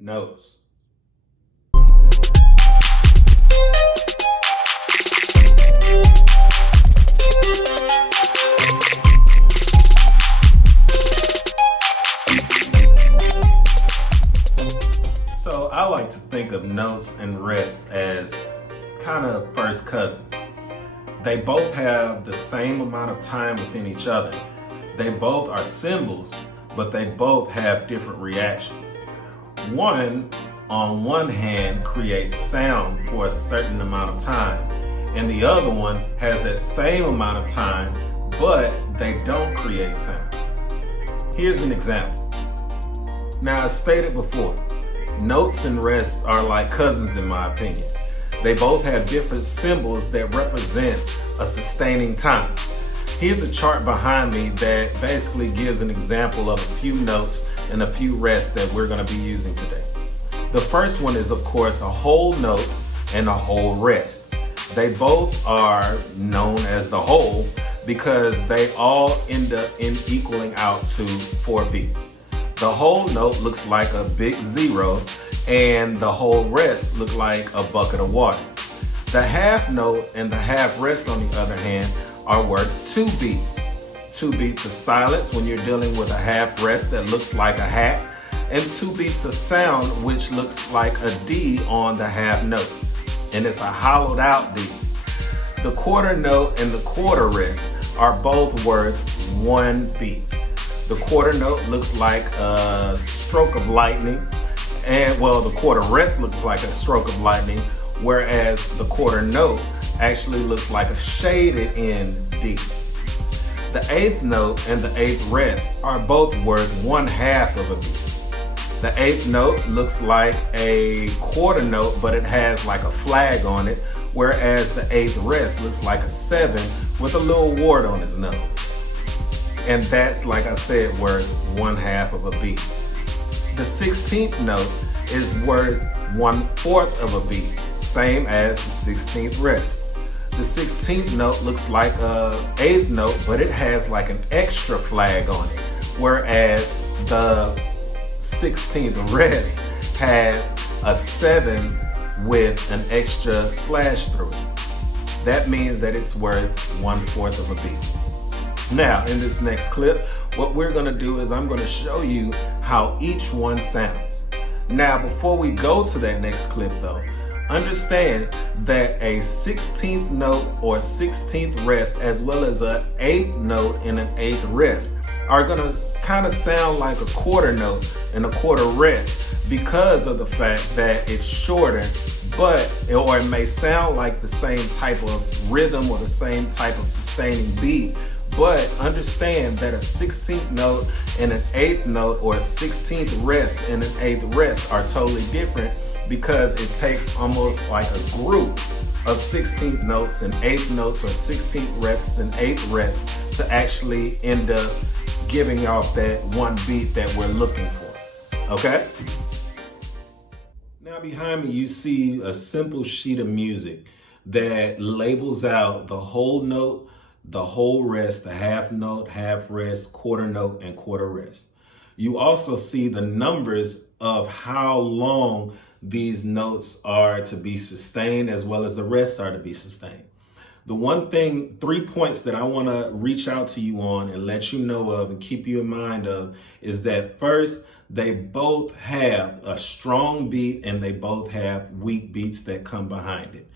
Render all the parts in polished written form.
Notes. So I like to think of notes and rests as kind of first cousins. They both have the same amount of time within each other. They both are symbols, but they both have different reactions. One, on one hand, creates sound for a certain amount of time, and the other one has that same amount of time, but they don't create sound. Here's an example. Now, as stated before, notes and rests are like cousins in my opinion. They both have different symbols that represent a sustaining time. Here's a chart behind me that basically gives an example of a few notes and a few rests that we're going to be using today. The first one is, of course, a whole note and a whole rest. They both are known as the whole because they all end up in equaling out to 4 beats. The whole note looks like a big zero, and the whole rest look like a bucket of water. The half note and the half rest, on the other hand, are worth 2 beats. 2 beats of silence when you're dealing with a half rest that looks like a hat, and 2 beats of sound which looks like a D on the half note, and it's a hollowed out D. The quarter note and the quarter rest are both worth 1 beat. The quarter note looks like a stroke of lightning, and well, the quarter rest looks like a stroke of lightning, whereas the quarter note actually looks like a shaded in D. The 8th note and the 8th rest are both worth 1/2 of a beat. The 8th note looks like a quarter note, but it has like a flag on it, whereas the 8th rest looks like a 7 with a little wart on his nose. And that's, like I said, worth 1/2 of a beat. The 16th note is worth 1/4 of a beat, same as the 16th rest. The 16th note looks like a 8th note, but it has like an extra flag on it, whereas the 16th rest has a 7 with an extra slash through it. That means that it's worth 1/4 of a beat. Now, in this next clip, what we're gonna do is I'm gonna show you how each one sounds. Now, before we go to that next clip though, understand that a 16th note or 16th rest, as well as an 8th note and an 8th rest, are gonna kind of sound like a quarter note and a quarter rest because of the fact that it's shorter, or it may sound like the same type of rhythm or the same type of sustaining beat, but understand that a 16th note and an 8th note, or a 16th rest and an 8th rest, are totally different because it takes almost like a group of 16th notes and 8th notes, or 16th rests and 8th rests, to actually end up giving off that one beat that we're looking for, okay? Now behind me you see a simple sheet of music that labels out the whole note, the whole rest, the half note, half rest, quarter note, and quarter rest. You also see the numbers of how long these notes are to be sustained, as well as the rests are to be sustained. The one thing, 3 points that I want to reach out to you on and let you know of and keep you in mind of is that first, they both have a strong beat and they both have weak beats that come behind it.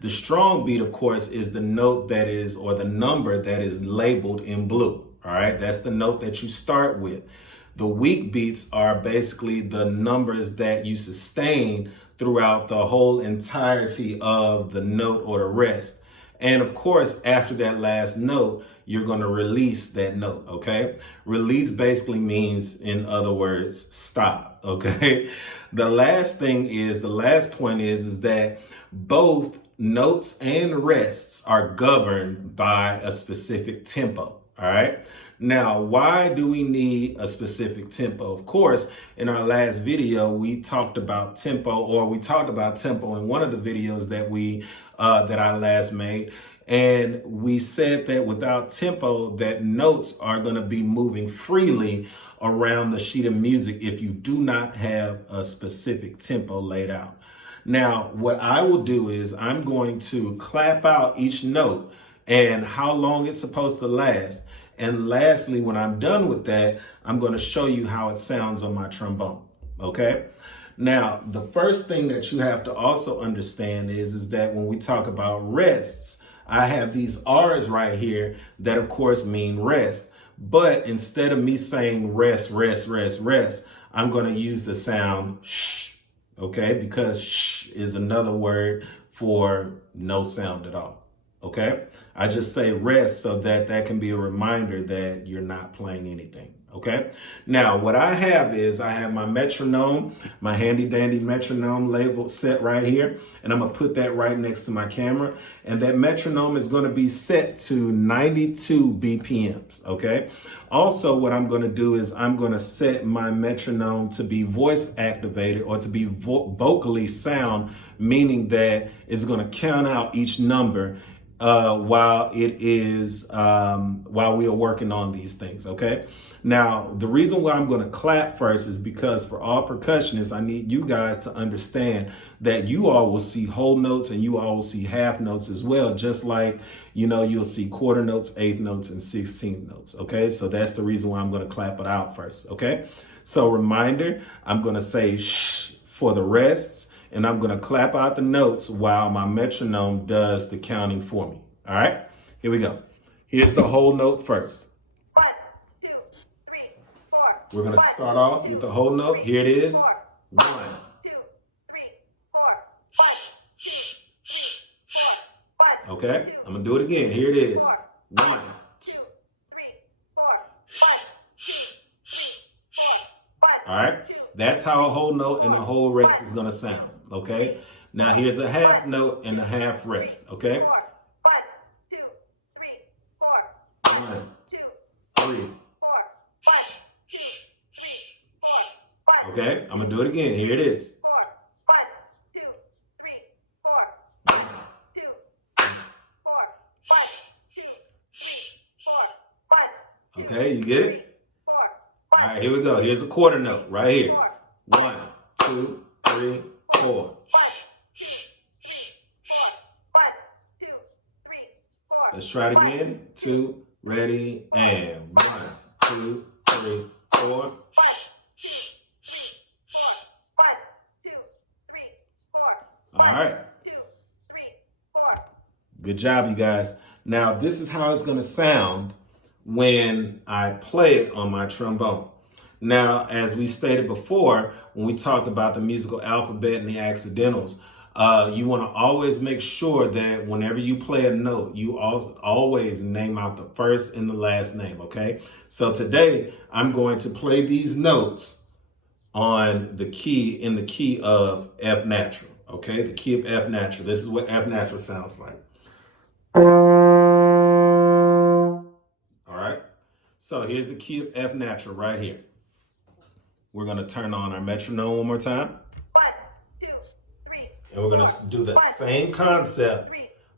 The strong beat, of course, is the note that is, or the number that is labeled in blue. All right, that's the note that you start with. The weak beats are basically the numbers that you sustain throughout the whole entirety of the note or the rest. And of course, after that last note, you're going to release that note, okay? Release basically means, in other words, stop, okay? The last point is that both notes and rests are governed by a specific tempo, all right? Now, why do we need a specific tempo? Of course, in our last video, we talked about tempo in one of the videos that I last made. And we said that without tempo, that notes are going to be moving freely around the sheet of music if you do not have a specific tempo laid out. Now, what I will do is I'm going to clap out each note and how long it's supposed to last. And lastly, when I'm done with that, I'm going to show you how it sounds on my trombone, okay? Now, the first thing that you have to also understand is that when we talk about rests, I have these R's right here that of course mean rest. But instead of me saying rest, rest, rest, rest, I'm going to use the sound shh, okay? Because shh is another word for no sound at all, okay? I just say rest so that can be a reminder that you're not playing anything, okay? Now, what I have my metronome, my handy dandy metronome label set right here, and I'm gonna put that right next to my camera, and that metronome is gonna be set to 92 BPMs, okay? Also, what I'm gonna do is I'm gonna set my metronome to be voice activated or to be vocally sound, meaning that it's gonna count out each number while we are working on these things, okay? Now, the reason why I'm going to clap first is because for all percussionists, I need you guys to understand that you all will see whole notes and you all will see half notes as well, just like, you'll see quarter notes, eighth notes, and 16th notes, okay? So that's the reason why I'm going to clap it out first, okay? So reminder, I'm going to say shh for the rests, and I'm going to clap out the notes while my metronome does the counting for me. All right, here we go. Here's the whole note first. 1, 2, 3, 4. We're going to start off with the whole note. Here it is. 1, 2, 3, 4. Shh, shh, shh. Okay, I'm going to do it again. Here it is. 1, 2, 3, 4. Shh, shh, shh. All right, that's how a whole note and a whole rest is going to sound. Okay, now here's a half note and a half rest. Okay, 1, 2, 3, 4. 1, 2, 3. 4. 1, 2, 3, 4. Okay, I'm gonna do it again. Here it is. 4. 1, 2, 3, 4. 1, 2, 3, 4. 1, 2, 3, 4. 1. Okay, you get it? 4. All right, here we go. Here's a quarter note right here. 1, 2, 3, 4. Let's try it again. 2, ready, and 1, 2, 3, 4. All right. Good job, you guys. Now, this is how it's going to sound when I play it on my trombone. Now, as we stated before, when we talked about the musical alphabet and the accidentals, you want to always make sure that whenever you play a note, you always name out the first and the last name, okay? So today, I'm going to play these notes in the key of F natural, okay? The key of F natural. This is what F natural sounds like. All right? So here's the key of F natural right here. We're going to turn on our metronome one more time. 1, 2, 3. And we're going to do the same concept,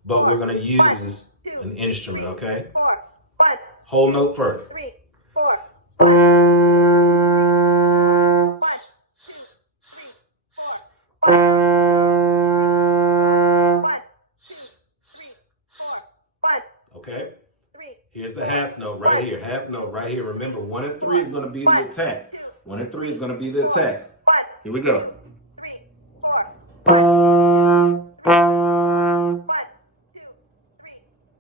but we're going to use an instrument, okay? 4. 1, Whole note first. 3, 4. 1, 2, 3, 4. 1, 2, 3, 4. 1, Okay? 3. Here's the half note right here. Half note right here. Remember, 1 and 3 is going to be the attack. 1 and 3 is going to be the attack. Here we go. 3, 4. 1, 2, 3,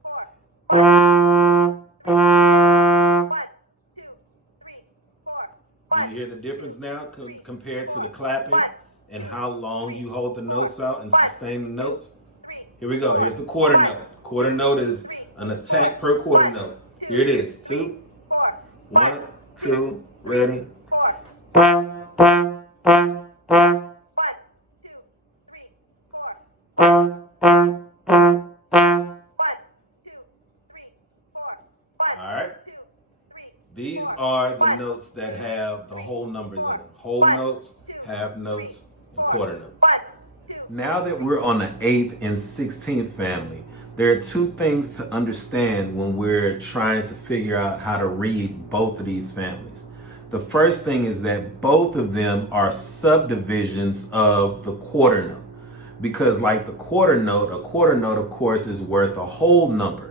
4. 1, 2, 3, 4. difference now compared to the clapping and how long you hold the notes out and sustain the notes? Here we go. Here's the quarter note. Quarter note is an attack per quarter note. Here it is. 2, 1, 2, ready. These are the notes that have the whole numbers in them. Whole notes, half notes, and quarter notes. Now that we're on the 8th and 16th family, there are two things to understand when we're trying to figure out how to read both of these families. The first thing is that both of them are subdivisions of the quarter note. Because like the quarter note, a quarter note, of course, is worth a whole number.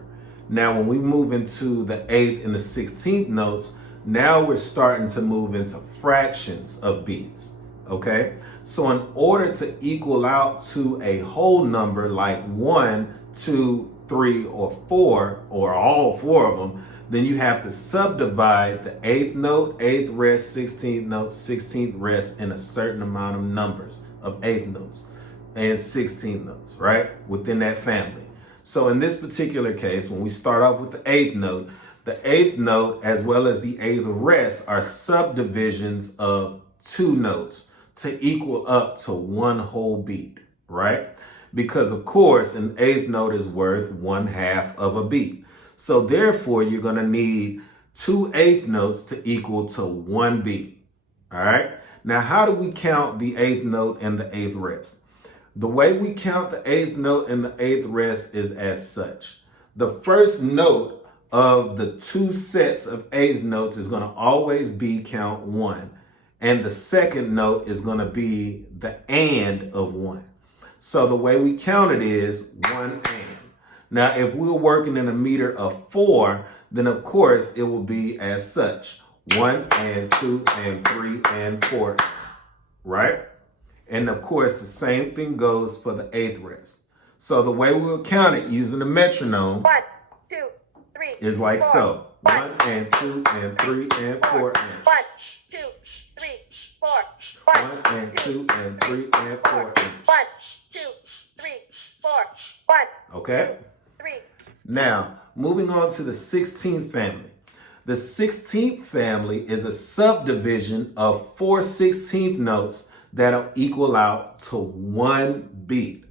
Now, when we move into the 8th and the 16th notes, now we're starting to move into fractions of beats, okay? So in order to equal out to a whole number like 1, 2, 3, or 4, or all 4 of them, then you have to subdivide the 8th note, 8th rest, 16th note, 16th rest in a certain amount of numbers of 8th notes and 16th notes, right? Within that family. So in this particular case, when we start off with the 8th note as well as the 8th rest are subdivisions of 2 notes to equal up to 1 whole beat, right? Because of course, an 8th note is worth 1/2 of a beat. So therefore, you're gonna need 2 8th notes to equal to 1 beat, all right? Now, how do we count the 8th note and the 8th rest? The way we count the 8th note and the 8th rest is as such. The first note of the 2 sets of 8th notes is going to always be count 1. And the second note is going to be the and of 1. So the way we count it is 1 and. Now, if we're working in a meter of 4, then of course it will be as such. 1 and 2 and 3 and 4, right? And of course, the same thing goes for the 8th rest. So the way we'll count it using the metronome 1, 2, 3 is like 4, so. 1 and 2 and 3 and 4 and. 1, 2, 3 4. 1 and 2 and 3 and 4 and. 1, 2, 3 4. 1. Okay? 3. Now, moving on to the 16th family. The 16th family is a subdivision of 4 16th notes that'll equal out to 1 beat.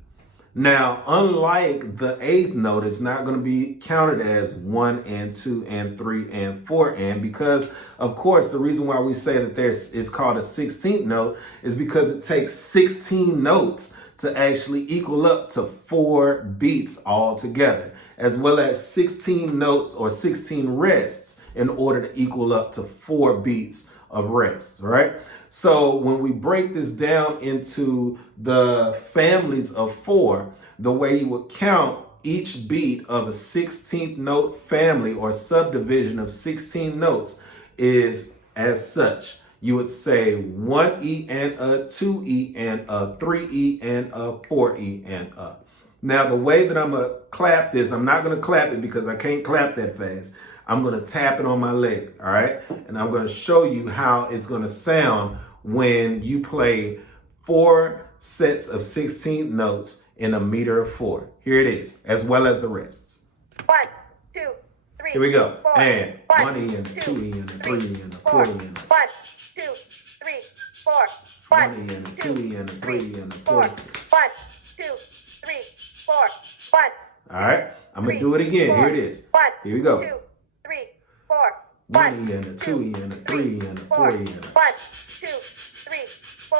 Now, unlike the 8th note, it's not going to be counted as 1 and 2 and 3 and 4 and, because of course the reason why we say that it's called a 16th note is because it takes 16 notes to actually equal up to 4 beats altogether, as well as 16 notes or 16 rests in order to equal up to 4 beats of rests, right? So when we break this down into the families of 4, the way you would count each beat of a 16th note family or subdivision of 16 notes is as such. You would say 1E and a, 2E and a, 3E and a, 4E and a. Now the way that I'm gonna clap this, I'm not gonna clap it because I can't clap that fast. I'm going to tap it on my leg, all right? And I'm going to show you how it's going to sound when you play 4 sets of 16 notes in a meter of 4. Here it is, as well as the rest. 1, 2, 3. Here we go. 4, and 1 E and a 2E and a 3E and a 4E and a 1, 2, 3 4. 1E and a 2E and a 3E and a 4. 1, 2, 3 4. 1. All right, I'm going to do it again. Here it is. Here we go. 2, 3 4. 1E and a 2E and a 3E and a 4E and a 1, 2, 3 4.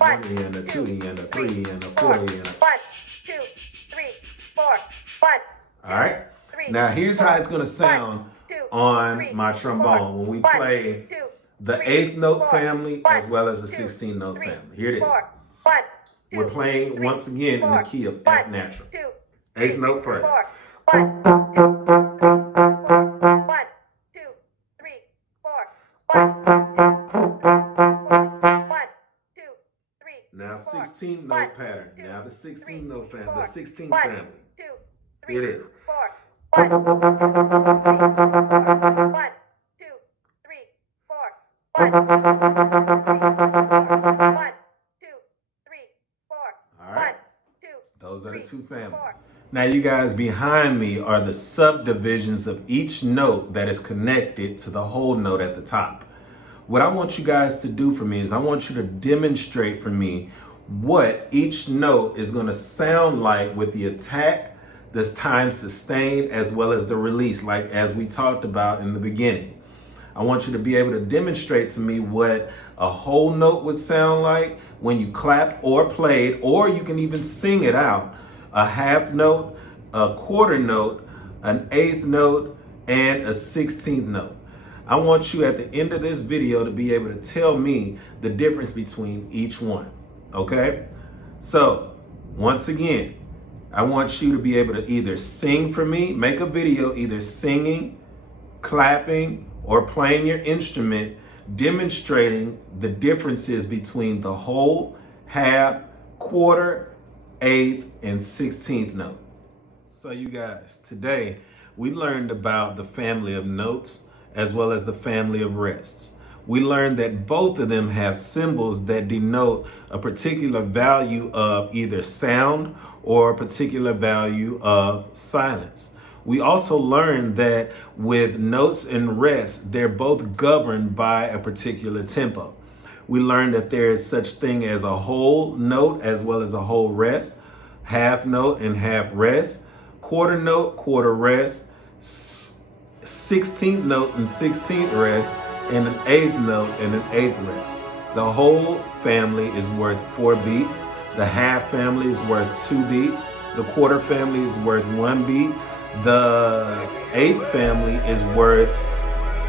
1E and a 2E and a 3E and a 4E and a 1, 2, 3 4. 1. All right. Now here's how it's going to sound on my trombone when we play the 8th note family as well as the 16th note family. Here it is. We're playing once again in the key of F natural. 8th note first. 1, 2, 3 4. 1, 2, 3. Now 16th note pattern. Now the 16th note family. The 16th 1, family. 2, 3 Here it is. 4. 1, 2, 3 4. 1. Now you guys, behind me are the subdivisions of each note that is connected to the whole note at the top. What I want you guys to do for me is I want you to demonstrate for me what each note is going to sound like with the attack, this time sustained, as well as the release, like as we talked about in the beginning. I want you to be able to demonstrate to me what a whole note would sound like when you clapped or played, or you can even sing it out. A half note, a quarter note, an eighth note, and a 16th note. I want you at the end of this video to be able to tell me the difference between each one, okay? So, once again, I want you to be able to either sing for me, make a video either singing, clapping, or playing your instrument, demonstrating the differences between the whole, half, quarter, eighth, and 16th note. So you guys, today we learned about the family of notes as well as the family of rests. We learned that both of them have symbols that denote a particular value of either sound or a particular value of silence. We also learned that with notes and rests, they're both governed by a particular tempo. We learned that there is such thing as a whole note as well as a whole rest, half note and half rest, quarter note, quarter rest, 16th note and 16th rest, and an eighth note and an eighth rest. The whole family is worth 4 beats. The half family is worth 2 beats. The quarter family is worth 1 beat. The eighth family is worth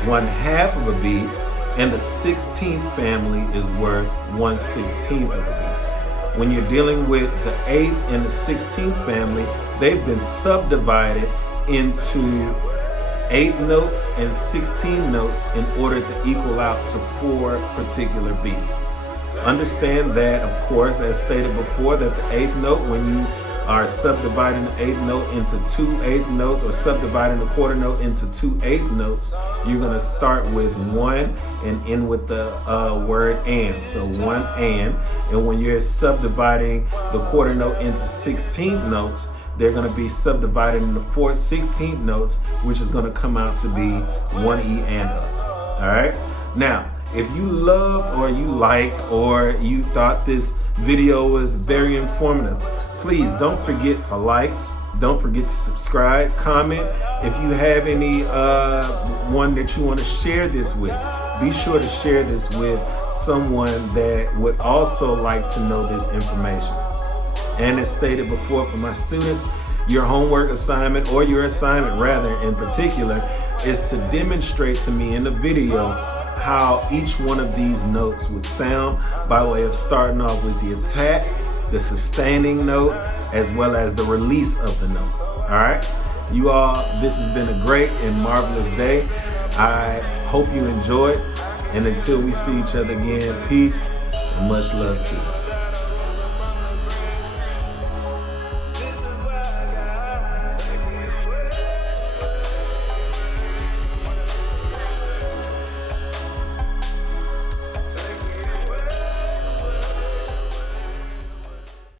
1/2 of a beat. And the 16th family is worth 1/16 of a beat. When you're dealing with the 8th and the 16th family, they've been subdivided into 8 notes and 16 notes in order to equal out to 4 particular beats. Understand that, of course, as stated before, that the 8th note, when you are subdividing the 8th note into 2 8th notes, or subdividing the quarter note into 2 8th notes, you're going to start with 1 and end with the word and. So 1 and when you're subdividing the quarter note into 16th notes, they're going to be subdivided into 4 16th notes, which is going to come out to be 1 E and up. All right. Now, if you loved or you liked or you thought this video was very informative, please don't forget to like, don't forget to subscribe, comment. If you have any one that you want to share this with, be sure to share this with someone that would also like to know this information. And as stated before, for my students, your homework assignment, or your assignment rather in particular, is to demonstrate to me in the video how each one of these notes would sound by way of starting off with the attack, the sustaining note, as well as the release of the note. All right, you all, this has been a great and marvelous day. I hope you enjoyed, and until we see each other again, peace and much love to you.